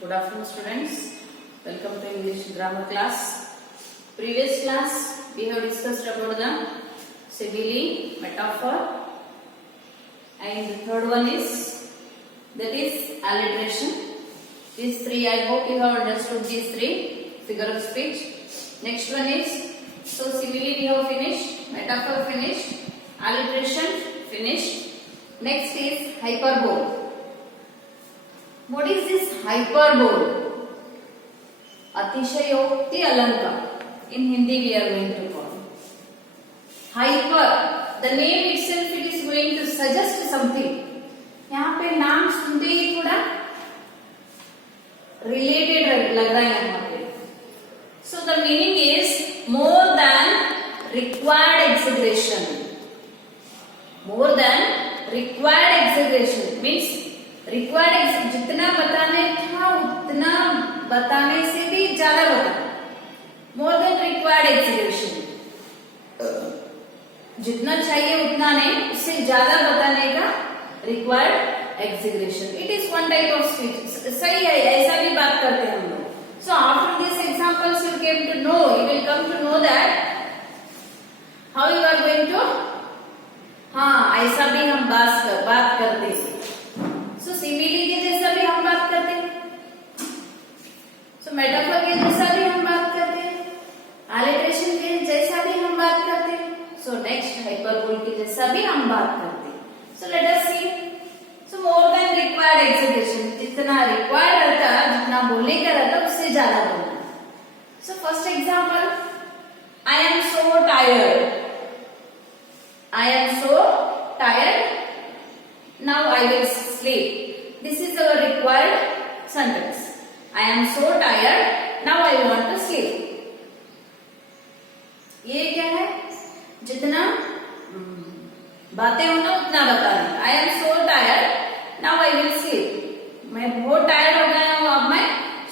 Good afternoon, students. Welcome to English grammar class. Previous class we have discussed about the simile, metaphor, and the third one is alliteration. These three, I hope you have understood these three: figure of speech. Next one is simile we have finished, metaphor finished, alliteration finished. Next is hyperbole. What is this hyperbole? अतिशयोक्ति अलंकार. In Hindi we are going to call hyper. The name itself it is going to suggest something. यहाँ पे नाम सुनते ही थोड़ा related लग रहा है यहाँ पे. So the meaning is more than required exaggeration. More than required exaggeration means required जितना बताने था उतना बताने से भी ज्यादा बताना. मोर देन रिक्वायर्ड एक्सप्रेशन, जितना चाहिए उतना नहीं, उससे ज्यादा बताने का required expression. It is one type of speech. सही है, ऐसा भी बात करते हैं हम लोग. So after this examples you came to know, you will come to know that how you are going to, हाँ ऐसा भी हम बात करते हैं. सिमिली के जैसा भी हम बात करते हैं, मेटाफर के जैसा भी हम बात करते हैं, alliteration के जैसा भी हम बात करते हैं. नेक्स्ट हाइपरबोल के जैसा भी हम बात करते हैं. लेट अस सी. मोर देन रिक्वायर्ड एक्सप्रेशन, जितना रिक्वायर्ड रहता, जितना बोलने का रहता उससे ज्यादा बोलना. First example, I am so tired. I am so tired, now I will sleep. This is a required sentence. I am so tired. Now I want to sleep. ये क्या है? जितना बातें होना उतना बताना. I am so tired. Now I will sleep. मैं बहुत टायर्ड हो गया हूँ, अब मैं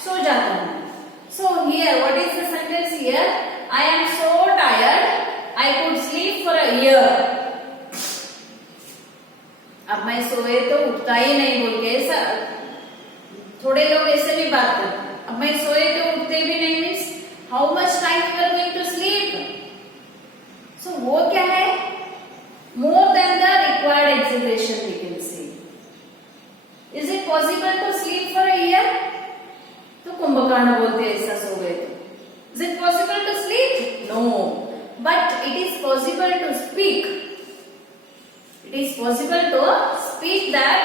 सो जाता हूँ. Here, what is the sentence here? I am so tired. I could sleep for a year. अब मैं सोए तो उठता ही नहीं बोल के, ऐसा थोड़े लोग ऐसे भी बात करते हैं. अब मैं सोए तो उठते भी नहीं, means how much time you are going to sleep. वो क्या है? More than the required expression we can say. Is it possible to sleep for a year? तो कुंभकर्ण बोलते हैं ऐसा सो गए तो. Is it possible to sleep? No, but it is possible to speak. It is possible to speak that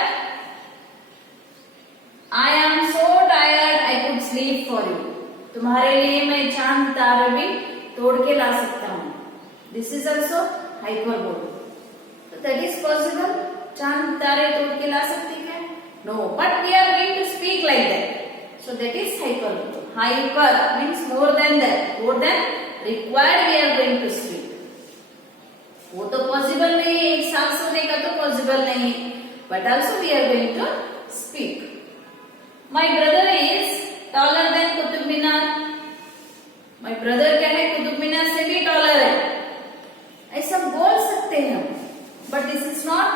I am so tired I could sleep for you. तुम्हारे लिए मैं चांद तारे भी तोड़ के ला सकता हूँ. This is also hyperbole. So that is possible. चांद तारे तोड़ के ला सकते हैं? No, but we are going to speak like that. So that is hyperbole. Hyper means more than that. More than required we are going to speak. वो तो possible नहीं है, एक साथ सोने का तो पॉसिबल नहीं, but also we are going to speak. My brother is taller than Qutub Minar. My brother क्या है? कुतुब मीनार से भी टॉलर है. ऐसा बोल सकते हैं हम, but this is not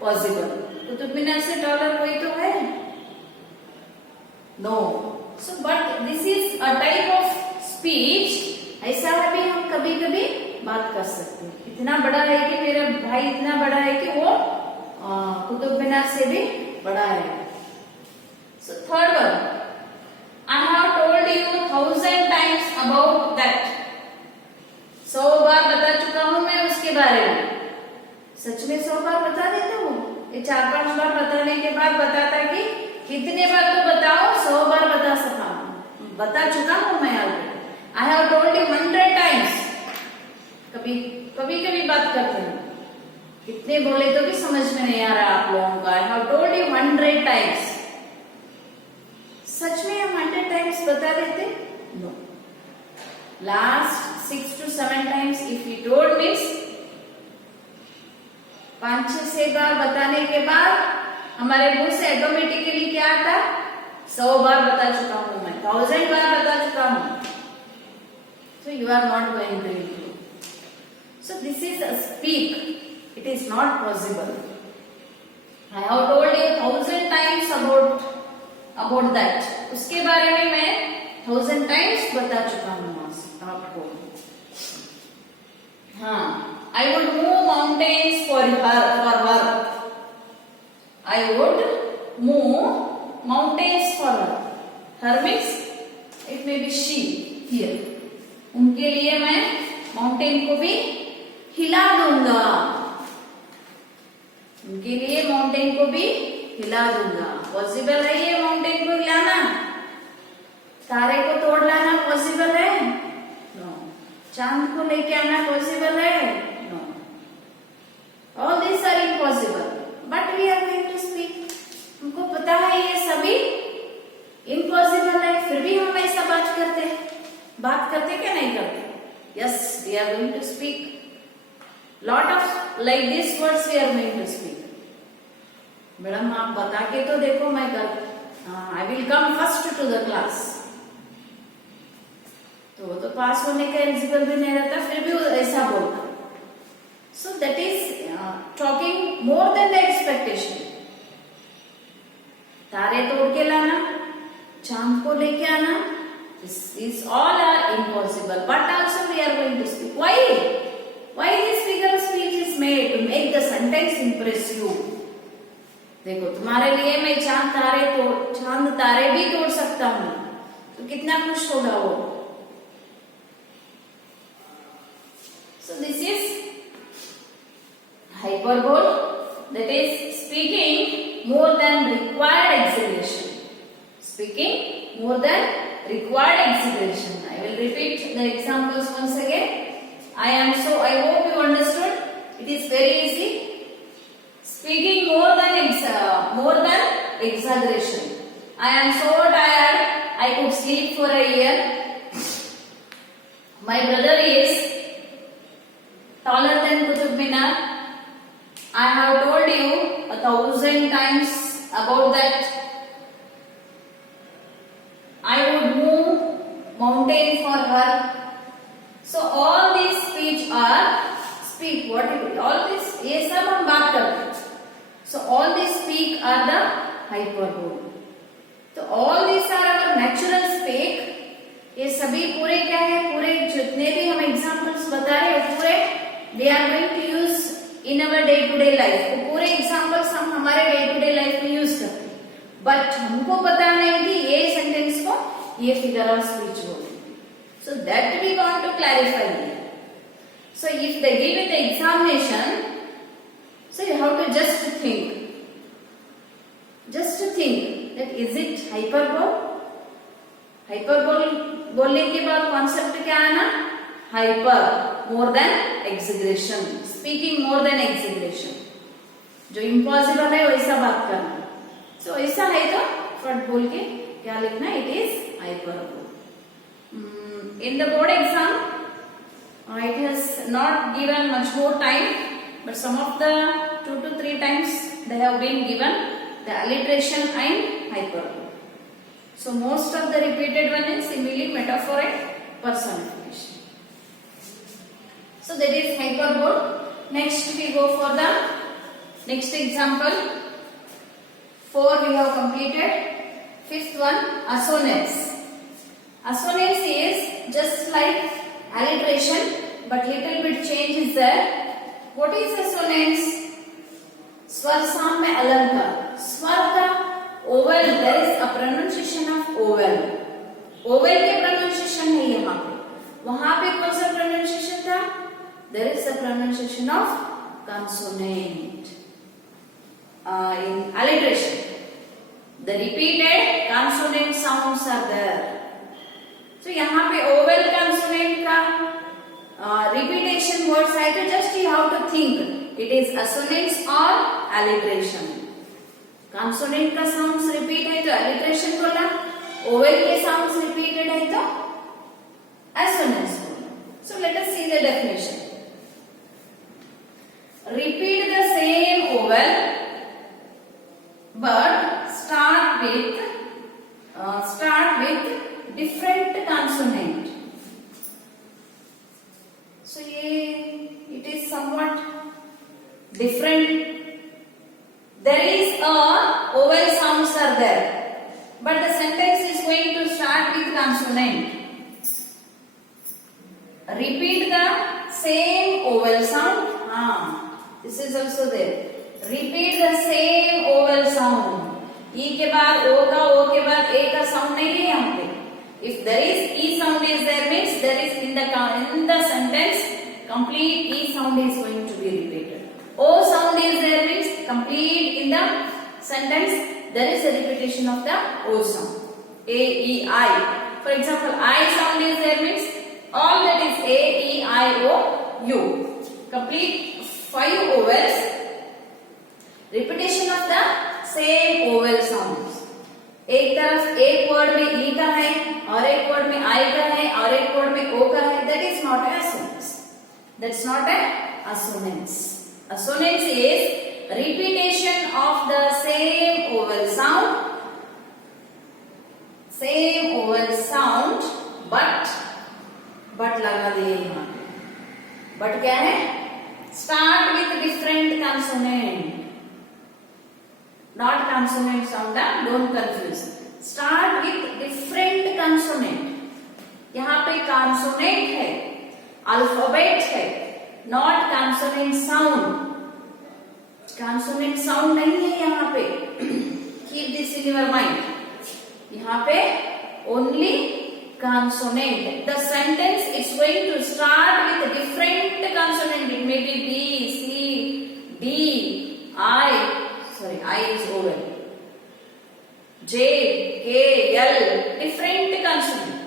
possible. Qutub Minar से टॉलर कोई तो है? No. But this is a type of speech. ऐसा भी हम कभी कभी बात कर सकते हैं. इतना बड़ा है कि मेरा भाई इतना बड़ा है कि वो कुतुब मीनार से भी बड़ा है. Third one, I have told you 1000 times about that. 100 बार बता चुका हूं मैं उसके बारे में. सच में 100 बार बता देता हूँ? ये 4-5 बार बताने के बाद बताता कि कितने बार तो बताओ. 100 बार बता चुका हूं मैं already. I have told you 100 times. कभी बात करते हैं, कितने बोले तो भी समझ में नहीं आ रहा आप लोगों का. I have told you 100 times. सच में हम 100 टाइम्स बता देते? No. Last 6 to 7 times if you told means 5-6 बार बताने के बाद हमारे मुंह से ऑटोमेटिकली क्या आता? 100 बार बता चुका हूं मैं, 1000 बार बता चुका हूं. You are not going to improve. This is a speak. It is not possible. I have told you 1000 times about about that, उसके बारे में मैं 1000 टाइम्स बता चुका हूँ आपको. हाँ, I would move mountains for her. I would move mountains for her. Her means it may be she here. उनके लिए मैं माउंटेन को भी हिला दूंगा. उनके लिए माउंटेन को भी हिला दूंगा. पॉसिबल है ये माउंटेन को हिलाना? तारे को तोड़ लाना पॉसिबल है? नो. चांद को लेके आना पॉसिबल है? No. All this are impossible, but we are going to speak. हमको पता है ये सभी इम्पॉसिबल है, फिर भी हम ऐसा बात करते क्या नहीं करते? Yes, we are going to speak. Lot of like this words we are going to speak. Madam आप बता के तो देखो, मैं I will come first to the class. तो वो तो पास होने का एलिजिबल भी नहीं रहता, फिर भी ऐसा बोलता. So that is talking more than the expectation. तारे तोड़ के लाना, चांद को लेके आना, this is all are impossible, but also we are going to speak. Why this figure of speech is made? To make the sentence impress you. देखो, तुम्हारे लिए मैं चांद तारे भी तोड़ सकता हूँ, तो कितना खुश होगा वो. So this is hyperbole, that is speaking more than required exaggeration. Speaking more than required exaggeration. I will repeat the examples once again. I hope you understood. It is very easy. Speaking more than exaggeration. I am so tired, I could sleep for a year. My brother is taller than Qutub Minar. I have told you 1000 times about that. I would move mountain for her. So all these all this ये सब हम बात करते हैं. So all these speak are the hyperbole. तो all these are our natural speak. ये सभी पूरे क्या है? पूरे जितने भी हम एग्जाम्पल्स बता रहे हैं पूरे we are going to use in our day to day life. तो पूरे एग्जाम्पल्स हम हमारे डे टू डे लाइफ में यूज करते हैं, बट हमको पता नहीं कि ये सेंटेंस को ये फिगर ऑफ स्पीच बोलते हैं. So that we want to clarify here. So if they give it the examination, so you have to just think that is it hyperbole? Hyperbole बोलने के बाद कॉन्सेप्ट क्या आना? Hyper, more than exaggeration, speaking more than exaggeration. जो impossible है वैसा बात करना. सो ऐसा है तो फट बोल के क्या लिखना? It is hyperbole. In the board exam, it has not given much more time, but some of the 2 to 3 times they have been given the alliteration and hyperbole. So most of the repeated one is simile, metaphor and personification. So that is hyperbole. Next we go for the next example. 4 we have completed. 5th one, assonance. Assonance is just like alliteration, but little bit change is there. What is assonance? स्वर साम में अलंकार. स्वर का Oval, there is a pronunciation of oval. Oval के pronunciation है यहाँ पे. वहां पे कौन सा pronunciation था? There is a pronunciation of consonant. In alliteration, the repeated consonant sounds are there. So यहाँ पे ओवल consonant का रिपीटेशन वर्ड्स है, तो just you have to think it is assonance और alliteration. consonant का साउंड्स रिपीट है तो alliteration बोला, ओवल के साउंड्स रिपीटेड है तो assonance बोला. So let us see the definition. Repeat the same vowel but start with different consonant. So it is somewhat different. There is a vowel sounds are there. but the sentence is going to start with consonant. Repeat the same vowel sound. This is also there. Repeat the same vowel sound. E के बाद O का, O के बाद A का sound नहीं है यहाँ पे. If there is E sound is there means there is in the sentence complete E sound is going to be repeated. O sound is there means complete in the sentence there is a repetition of the O sound. A, E, I. For example, I sound is there means all that is A, E, I, O, U. Complete 5 vowels. Repetition of the same vowel sounds. एक तरफ एक word में E का है और एक word में I का है और एक वर्ड में O का है. That is not a assonance. That's not a assonance. Assonance is repetition of the same vowel sound. Same vowel sound, but लगा दिए यहाँ. But क्या है? Start with different consonant. Not consonant sound, don't confuse. Start with different consonant. यहाँ पे consonant है, alphabet है, not consonant sound. Consonant sound नहीं है यहाँ पे. Keep this in your mind. यहाँ पे only consonant. The sentence is going to start with different consonant. It may be B, C, D, I. Sorry, I is vowel. J, K, L. Different consonant.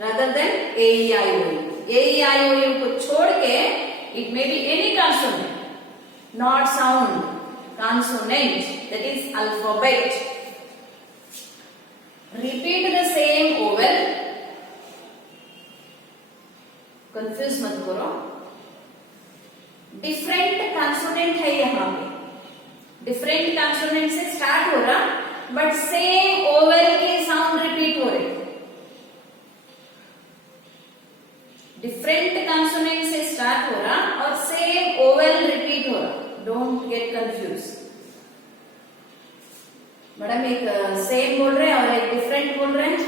Rather than A, E, I, O, U. A, E, I, O, U को छोड़ के it may be any consonant. Not sound. Consonant. That is alphabet. Repeat the same vowel. Confuse मत करो. Different consonant है यहाँ पे. Different consonant से start हो रहा, but same vowel के sound repeat हो रहे. Different consonant से start हो रहा और same vowel repeat हो रहा. Don't get confused. मैडम एक सेम बोल रहे हैं और एक डिफरेंट बोल रहे हैं.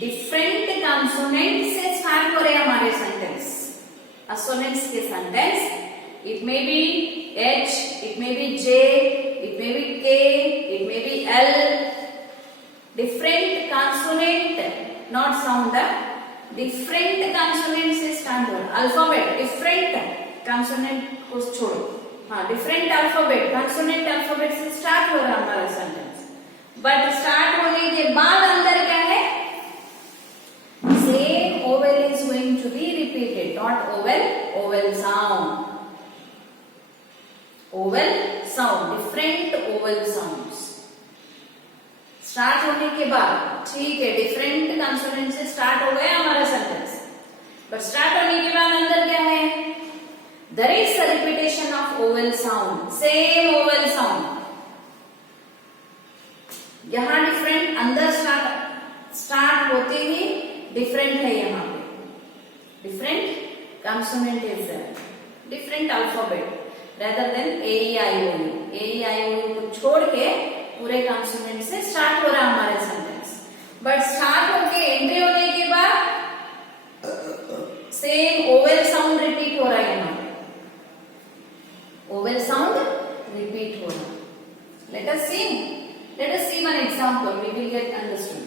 डिफरेंट कंसोनेंट से स्टार्ट हो रहे हैं हमारे सेंटेंस. असोनेंट्स के sentence it may be H, it may be J, it may be K, it may be L. Different consonant, not sound. Different consonant से start हो रहा. Alphabet, different consonant को छोड़ो. हाँ, different alphabet, consonant alphabet से start हो रहा हमारा sentence. But start होने के बाद अंदर क्या है? Same vowel is going to be repeated, not vowel sound. Vowel sound, different vowel sounds. Start होने के बाद ठीक है, different consonant से start हो गया हमारा sentence. But start होने के बाद अंदर क्या है? There is a repetition of vowel sound, same vowel sound. यहाँ different अंदर start होते ही different है यहाँ पे. Different consonant is there. Different alphabet. Rather than A, E, I, O, U. A, E, I, O, U को छोड़ के पूरे consonant से start हो रहा हमारे sentence. But start होके entry होने के बाद same vowel sound repeat हो रहा है यहाँ पे. Vowel sound repeat हो रहा. Let us see one example. We will get understood.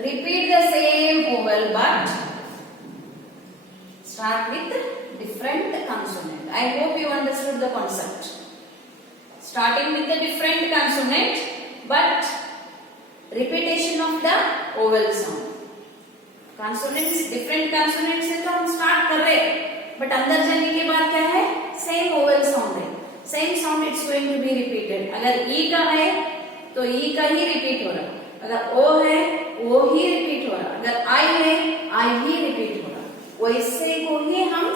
Repeat the same vowel but start with different consonant. I hope you understood the concept. Starting with the different consonant, but repetition of the vowel sound. Consonants, different consonants से तो हम start कर रहे हैं, but अंदर जाने के बाद क्या है? Same vowel sound है. Same sound it's going to be repeated. अगर E का है, तो E का ही repeat हो रहा. अगर O है, O ही repeat हो रहा. अगर I है, I ही repeat हो रहा. वैसे को ही हम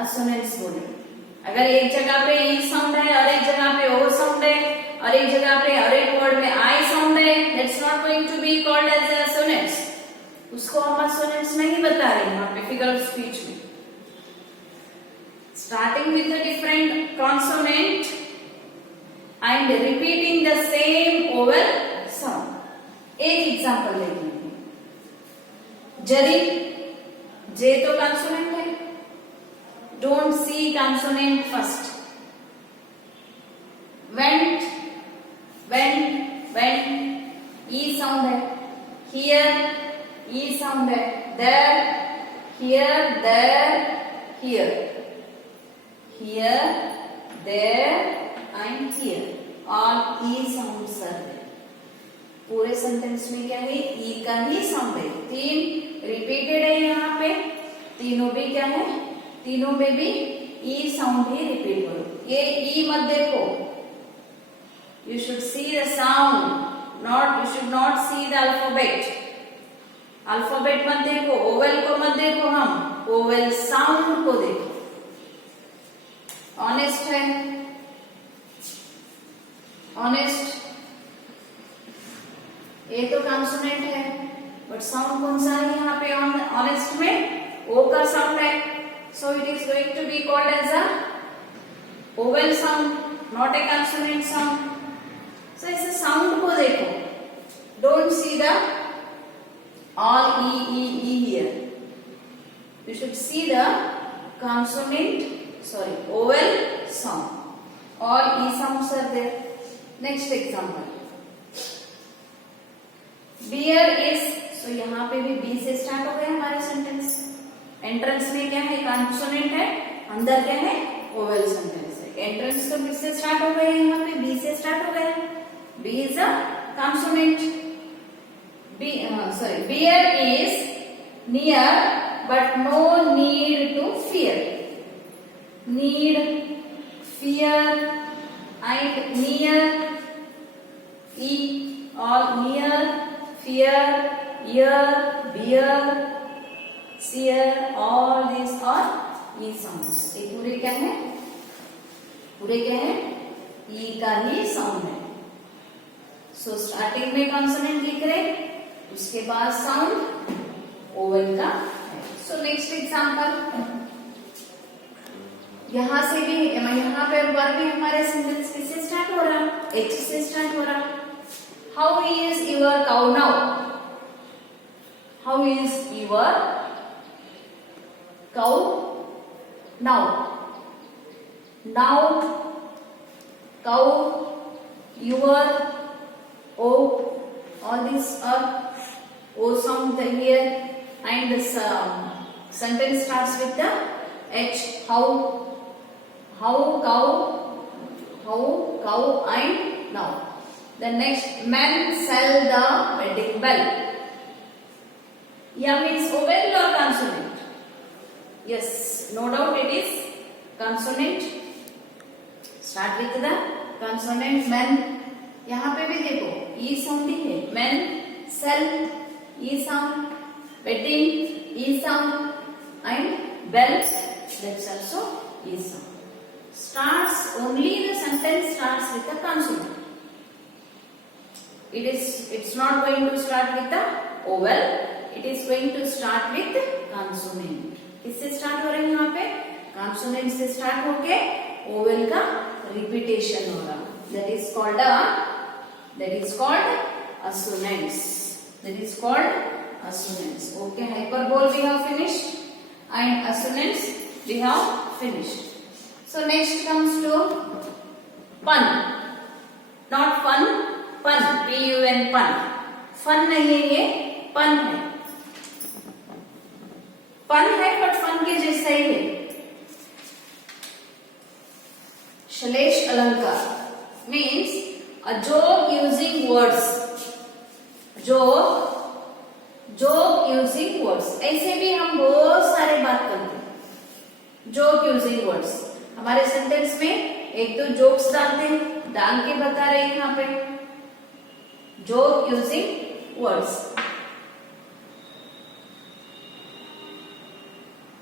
assonance बोले. अगर एक जगह पे E साउंड है और एक जगह पे O साउंड है और एक जगह पे हर एक वर्ड में I साउंड है, that's not going to be called as a assonance. उसको हम assonance नहीं बता रहे हैं यहाँ पे figure of speech में. Starting with a different consonant, and repeating the same vowel sound. एक एग्जांपल लेते हैं. जरी, जे तो consonant है. Don't see consonant first. Went, E sound है. Here, E sound है. There, here, there, here. Here, there and here. All E sounds are there. पूरे sentence में क्या है? ई का ही साउंड है. तीन रिपीटेड है यहाँ पे. तीनों भी क्या है? तीनों में भी ई साउंड ही रिपीट करो. ये ई मत देखो. You should see the sound. You should not see the alphabet. Alphabet मत देखो. ओवल को मत देखो. हम ओवल साउंड को देखो. ऑनेस्ट है. ऑनेस्ट. ए तो कॉन्सोनेंट है, बट साउंड कौन सा है यहाँ पे? ऑनेस्ट में ओ का साउंड है. So it is going to be called as a vowel sound, not a consonant sound. So इस साउंड को देखो. Don't see the all E here. You should see the consonant, vowel sound. All E sounds are there. Next example. Beer is. So यहाँ पे भी B से start हो गया हमारे सेंटेंस. एंट्रेंस में क्या है? कॉन्सोनेंट है. अंदर क्या है? ओवल सेंटेंस है. एंट्रेंस तो B से स्टार्ट हो गया. यहाँ पे B से स्टार्ट हो गया. B is a consonant. Beer is near, but no need to fear. Need, fear and near, E, all near, fear, ear, beer, seer, all these are E sounds. ये पूरे क्या है? पूरे क्या है? E का ही साउंड है. सो स्टार्टिंग में कॉन्सोनेंट लिख रहे, उसके बाद साउंड ओवल का है. So next example. यहाँ से भी, यहाँ पे वर्ब भी हमारे सेंटेंस किससे स्टार्ट हो रहा? H से स्टार्ट हो रहा. How is your cow now? How is your cow now? Now, cow, your, O, all these are O sound here, and this sentence starts with the H. How, cow, and now. The next, men sell the wedding bell. Yeah means vowel or consonant? Yes, no doubt it is consonant. Start with the consonant. Men. यहाँ पे भी देखो E sound ही है. Men, sell, E sound. Wedding, E sound. And bell, that's also E sound. Starts only, the sentence starts with a consonant. It's not going to start with the vowel. It is going to start with consonant. किससे start हो रहा है? यहाँ पे consonant से start होके vowel का repetition हो रहा. That is called assonance. That is called assonance. Okay, hyperbole we have finished and assonance we have finished. So next comes to pun. Not fun, pun. P-U-N, pun. Fun नहीं है ये, pun है. Pun है but fun के जैसा ही है. श्लेष अलंकार means a joke using words. Joke using words. ऐसे भी हम बहुत सारे बात करते हैं. Joke using words. हमारे सेंटेंस में एक तो जोक्स डालते हैं, डाल के बता रहे हैं यहाँ पे. Joke using words.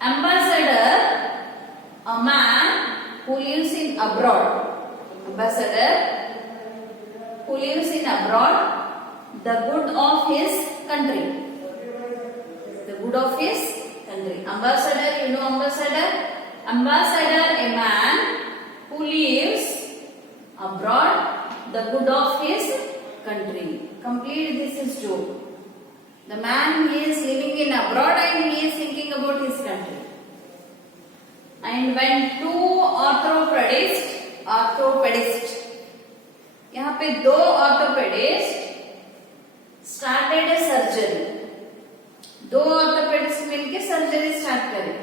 Ambassador, a man who lives in abroad. Ambassador who lives in abroad, the good of his country. The good of his country. Ambassador, you know ambassador? Ambassador, a man who lives abroad, complete this is Job. The man, he is living in abroad and he is thinking about his country. And when two orthopedists, यहाँ पे दो orthopedists started a surgery. दो orthopedists मिलके surgery start करे.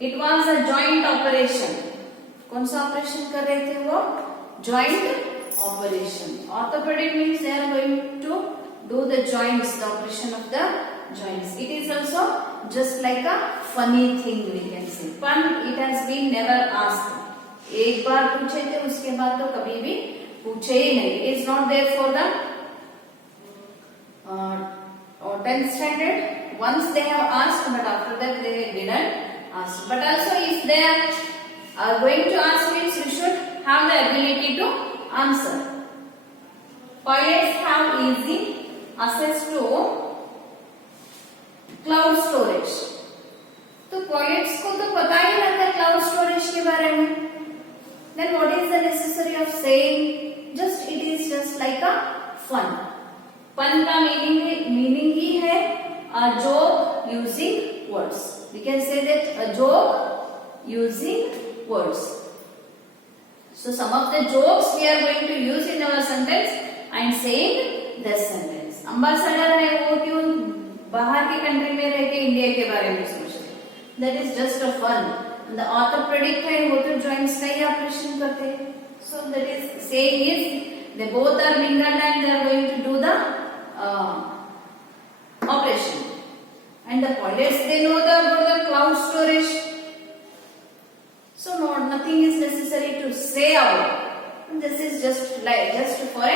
It was a joint operation. कौन सा operation कर रहे थे वो? Joint operation. Orthopedic means they are going to do the joints, the operation of the joints. It is also just like a funny thing we can say. Pun, it has been never asked. एक बार पूछे थे, उसके बाद तो कभी भी पूछे ही नहीं. It is not there for the 10th standard. Once they have asked, but after that they didn't ask. But also if they are going to ask means you should have the ability to answer. Pilots have easy access to cloud storage. तो pilots को तो पता ही रहता है cloud storage के बारे में. Then what is the necessary of saying? Just it is just like a fun. Fun का meaning ही है a joke using words. We can say that a joke using words. So some of the jokes we are going to use in our sentence and saying this sentence. Ambassador है वो क्यों बाहर की country में रह के India के बारे में सोच रहे? That is just a fun. The orthopedic है वो तो joints का ही ऑपरेशन करते हैं. So that is saying is they both are mingled and they are going to do the operation. And the pilots they know about the cloud storage. So no, nothing is necessary to say about. This is just for a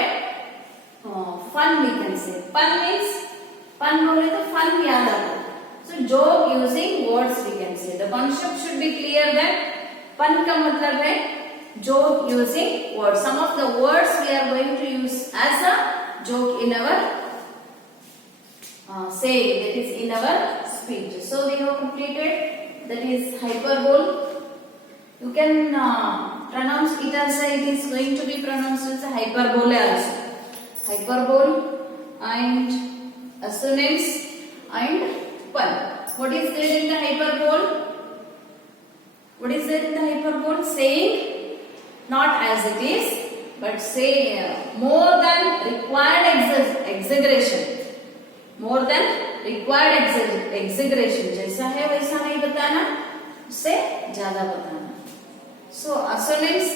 fun we can say. Fun means fun बोले तो fun याद आता. So joke using words we can say. The concept should be clear that fun का मतलब है joke using words. Some of the words we are going to use as a joke in our saying, that is in our speech. So we have completed, that is hyperbole. You can pronounce it as it is going to be pronounced as a hyperbole also. Hyperbole and assonance and pun. What is there in the hyperbole? What is there in the hyperbole? Saying not as it is, but say more than required exaggeration. More than required exaggeration. जैसा है वैसा नहीं बताना, उससे ज्यादा बताना. So assonance,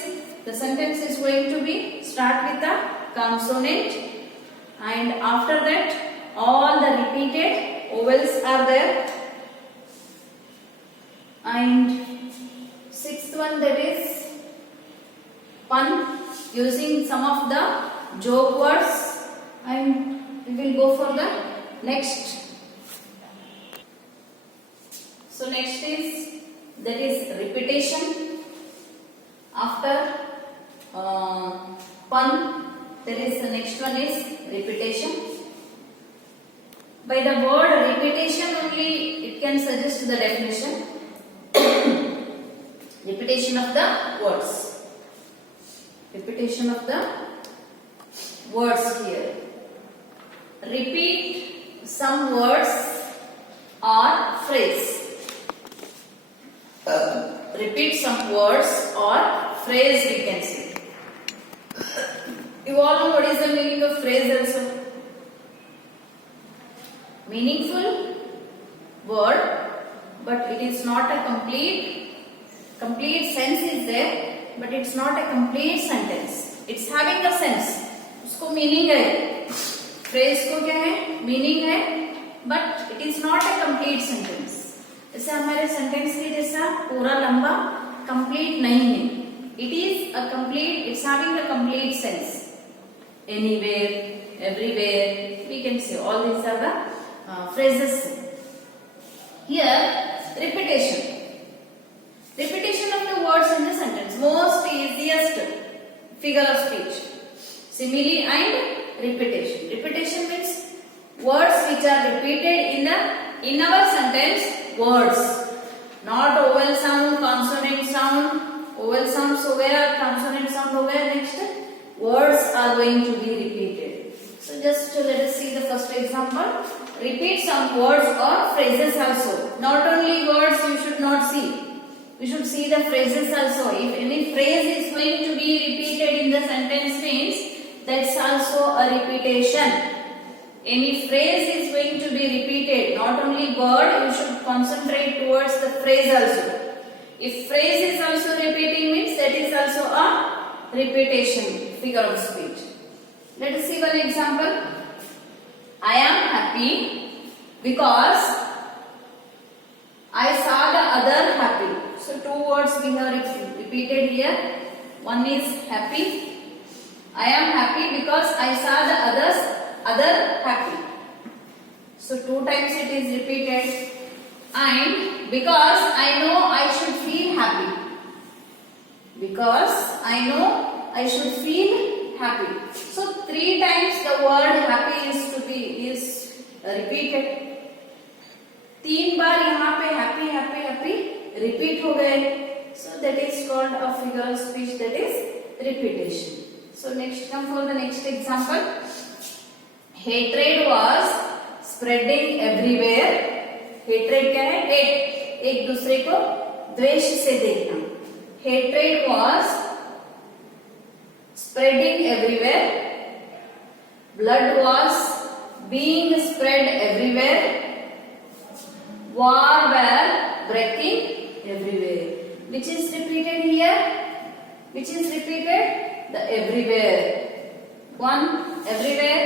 the sentence is going to be start with a consonant, and after that all the repeated vowels are there. And sixth one, that is pun using some of the joke words, and we will go for the next. So next is, that is repetition. After pun, there is the next one is repetition. By the word repetition only it can suggest the definition. Repetition of the words. Repetition of the words here. Repeat some words or phrase. Repeat some words or phrase we can say. You all know what is the meaning of phrase also. Meaningful word, but it is not a complete sense is there, but it's not a complete sentence. It's having a sense. उसको meaning है. Phrase को क्या है? Meaning है, but it is not a complete sentence. जैसे हमारे sentence के जैसा पूरा लंबा कंप्लीट नहीं है. It is a complete, it's having a complete sense. Anywhere, everywhere, we can say all these are the phrases. Here, repetition. Repetition of the words in the sentence. Most easiest figure of speech. Simile and repetition. Repetition means words which are repeated in our sentence. Words, not vowel sound, consonant sound. Vowel sounds हो गया, consonant sound हो गया. Next, words are going to be repeated. So So just let us see the first example. Repeat some words or phrases also. Not only words you should not see. We should see the phrases also. If any phrase is going to be repeated in the sentence means that's also a repetition. Any phrase is going to be repeated. Not only word, you should concentrate towards the phrase also. If phrase is also repeating means that is also a repetition, figure of speech. Let us see one example. I am happy because I saw the other happy. So two words we have repeated here. One is happy. I am happy because I saw the other happy. So two times it is repeated. And because I know I should feel happy. Because I know I should feel happy. So three times the word happy is repeated. तीन बार यहाँ पे happy happy happy repeat हो गए. So that is called a figure of speech, that is repetition. So next, come for the next example. Hatred was spreading everywhere. Hatred क्या है? एक दूसरे को द्वेष से देखना. Hatred was spreading everywhere. Blood was being spread everywhere. War were breaking everywhere. Which is repeated here? Which is repeated? The everywhere. One, everywhere.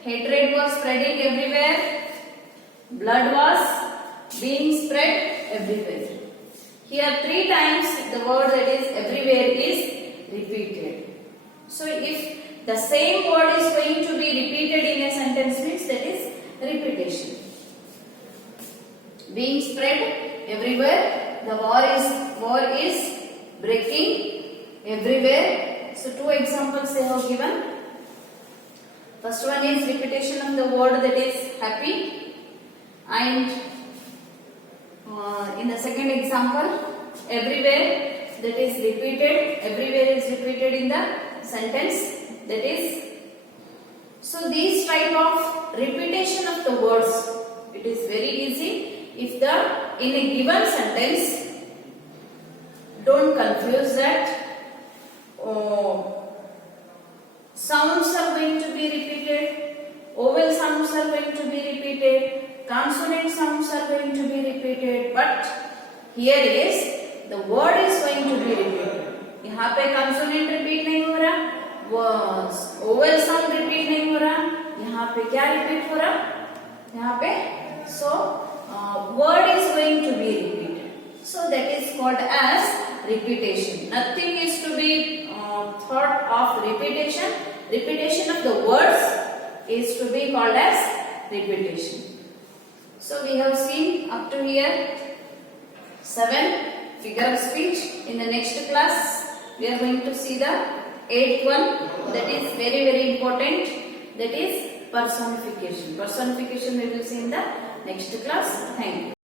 Hatred was spreading everywhere. Blood was being spread everywhere. Here three times the word that is everywhere is repeated. So if the same word is going to be repeated in a sentence means that is repetition. Being spread everywhere. The war is breaking everywhere. So two examples they have given. First one is repetition of the word that is happy, and in the second example everywhere that is repeated. Everywhere is repeated in the sentence, that is. So these type of repetition of the words, it is very easy. If in a given sentence, don't confuse that. Sounds are going to be repeated, vowel sounds are going to be repeated, consonant sounds are going to be repeated, but here is the word is going to be repeated. यहाँ पे consonant repeat नहीं हो रहा, vowel sound repeat नहीं हो रहा, यहाँ पे क्या repeat हो रहा? यहाँ पे so word is going to be repeated. So that is called as repetition. Nothing is to be thought of repetition. Repetition of the words is to be called as repetition. So we have seen up to here 7 figure of speech. In the next class we are going to see the 8th one, that is very very important, that is personification. Personification we will see in the next class. Thank you.